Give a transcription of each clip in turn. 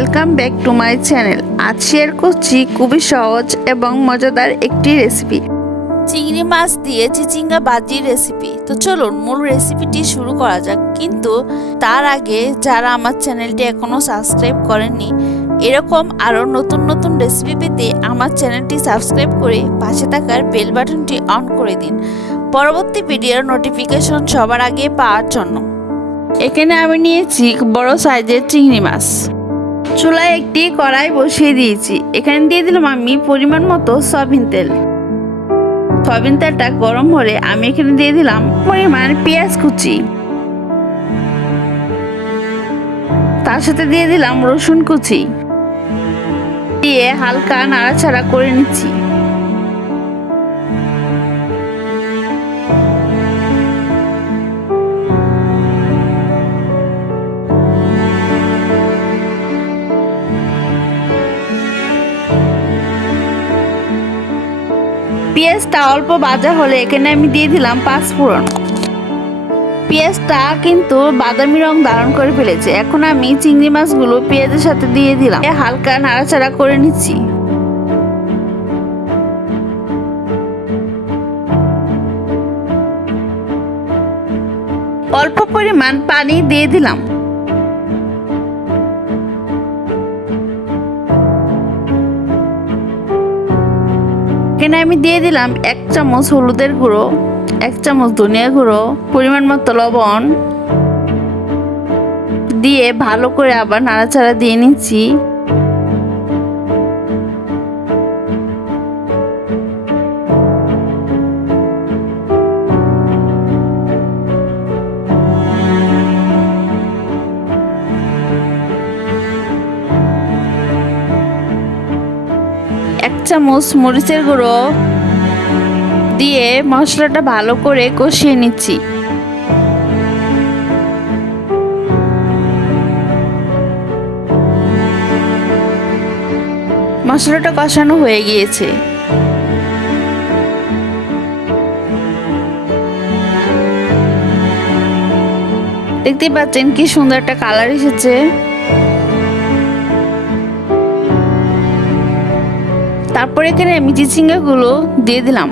Welcome back to my channel আজ share করছি খুবই সহজ এবং মজাদার একটি রেসিপি চিংড়ি মাছ দিয়ে চিচিঙ্গা বাজির রেসিপি তো চলুন মূল রেসিপিটি শুরু করা যাক। কিন্তু তার আগে যারা আমার চ্যানেলটি এখনও সাবস্ক্রাইব করেননি এরকম আরও নতুন নতুন রেসিপি পেতে আমার চ্যানেলটি সাবস্ক্রাইব করে পাশে থাকার বেল বাটনটি অন করে দিন। পরবর্তী ভিডিওর নোটিফিকেশন সবার আগে পাওয়ার জন্য। এখানে আমি নিয়েছি বড় সাইজের চিংড়ি মাছ। চুলায় একটি কড়াই বসিয়ে দিয়েছি। এখানে দিয়ে দিলাম আমি পরিমাণ মতো সয়াবিন তেল। সয়াবিন তেলটা গরম হলে আমি এখানে দিয়ে দিলাম পরিমাণ পেঁয়াজ কুচি। তার সাথে দিয়ে দিলাম রসুন কুচি। দিয়ে হালকা নাড়াচাড়া করে নিচ্ছি। পেঁয়াজটা অল্প ভাজা হলে এখানে আমি দিয়ে দিলাম পাঁচ ফোড়ন। পেঁয়াজটা কিন্তু বাদামি রং ধারণ করে ফেলেছে। এখন আমি চিংড়ি মাছগুলো পেঁয়াজের সাথে দিয়ে দিলাম। হালকা নাড়াচাড়া করে নিচ্ছি। অল্প পরিমাণ পানি দিয়ে দিলাম। এখানে আমি দিয়ে দিলাম এক চামচ হলুদের গুঁড়ো, এক চামচ ধনিয়া গুঁড়ো, পরিমাণ মতো লবণ দিয়ে ভালো করে আবার নাড়াচাড়া দিয়ে নিচ্ছি। চামচ মরিচের গুঁড়ো দিয়ে মশলাটা ভালো করে কষিয়ে নিচ্ছি। মশলাটা কষানো হয়ে গিয়েছে। দেখতেই পাচ্ছেন কি সুন্দর একটা কালার এসেছে। তারপর এখানে আমি চিচিঙ্গাগুলো দিয়ে দিলাম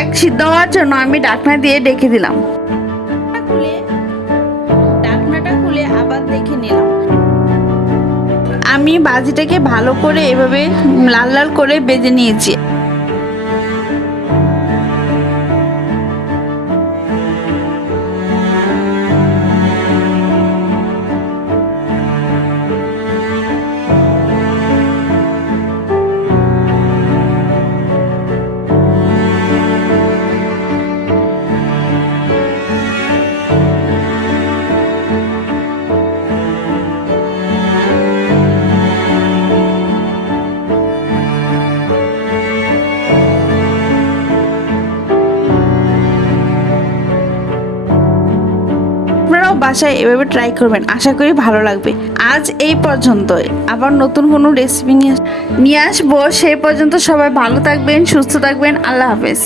চিচিঙ্গাটা সিদ্ধ হওয়ার জন্য আমি ডাকনা দিয়ে ডেকে দিলাম। খুলে, ডাকনাটা খুলে আবার দেখে নিলাম। আমি বাজিটাকে ভালো করে এভাবে লাল লাল করে বেজে নিয়েছি। বাসায় এভাবে ট্রাই করবেন। আশা করি ভালো লাগবে। আজ এই পর্যন্তই। আবার নতুন কোনো রেসিপি নিয়ে নিয়ে আসব। সেই পর্যন্ত সবাই ভালো থাকবেন, সুস্থ থাকবেন। আল্লাহ হাফেজ।